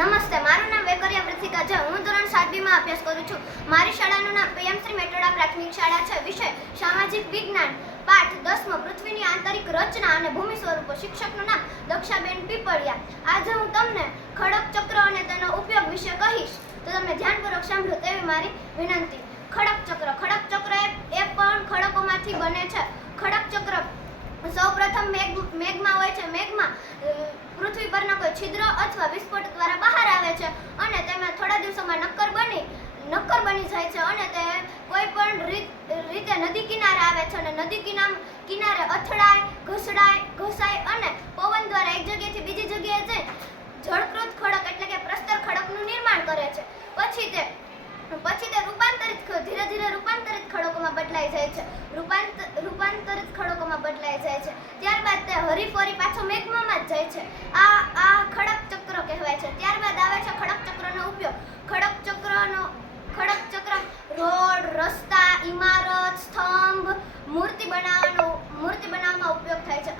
નમસ્તે, મારું નામ વેકરિયા વૃતિકા છે. હું ધોરણ 7B માં અભ્યાસ કરું છું. મારી શાળાનું નામ PM શ્રી મેટોડા પ્રાથમિક શાળા છે. વિષય સામાજિક વિજ્ઞાન. પાઠ 10મો પૃથ્વીની આંતરિક રચના અને ભૂમિ સ્વરૂપો. શિક્ષકનું નામ દક્ષાબેન પીપળિયા. આજે હું તમને ખડક ચક્ર અને તેનો ઉપયોગ વિશે કહીશ, તો તમે ધ્યાનપૂર્વક સાંભળો તેવી મારી વિનંતી. ખડક ચક્ર એ પણ ખડકોમાંથી બને છે. ખડક ચક્ર સૌપ્રથમ મેઘમાં હોય છે. મેઘમાં પૃથ્વી પરના કોઈ છિદ્ર અથવા વિસ્ફોટ દ્વારા બહાર આવે છે અને તેમાં થોડા દિવસોમાં નક્કર બની જાય છે અને તે કોઈ પણ રીતે નદી કિનારે આવે છે અને નદી કિનારે અથડાય, ઘસાય અને પવન દ્વારા એક જગ્યાએથી બીજી જગ્યાએ જઈ જળકૃત ખડક એટલે કે પ્રસ્તર ખડકનું નિર્માણ કરે છે. પછી તે ધીરે ધીરે રૂપાંતરિત ખડકોમાં બદલાઈ જાય છે. રૂપાંતરિત ખડકોમાં બદલાઈ જાય છે. ત્યારબાદ તે હરીફરી પાછો મેઘમાં જ જાય છે. આ ખડક ચક્ર કહેવાય છે. ત્યારબાદ આવે છે ખડક ચક્રનો ઉપયોગ. ખડક ચક્ર રોડ, રસ્તા, ઇમારત, સ્તંભ, મૂર્તિ બનાવવામાં ઉપયોગ થાય છે.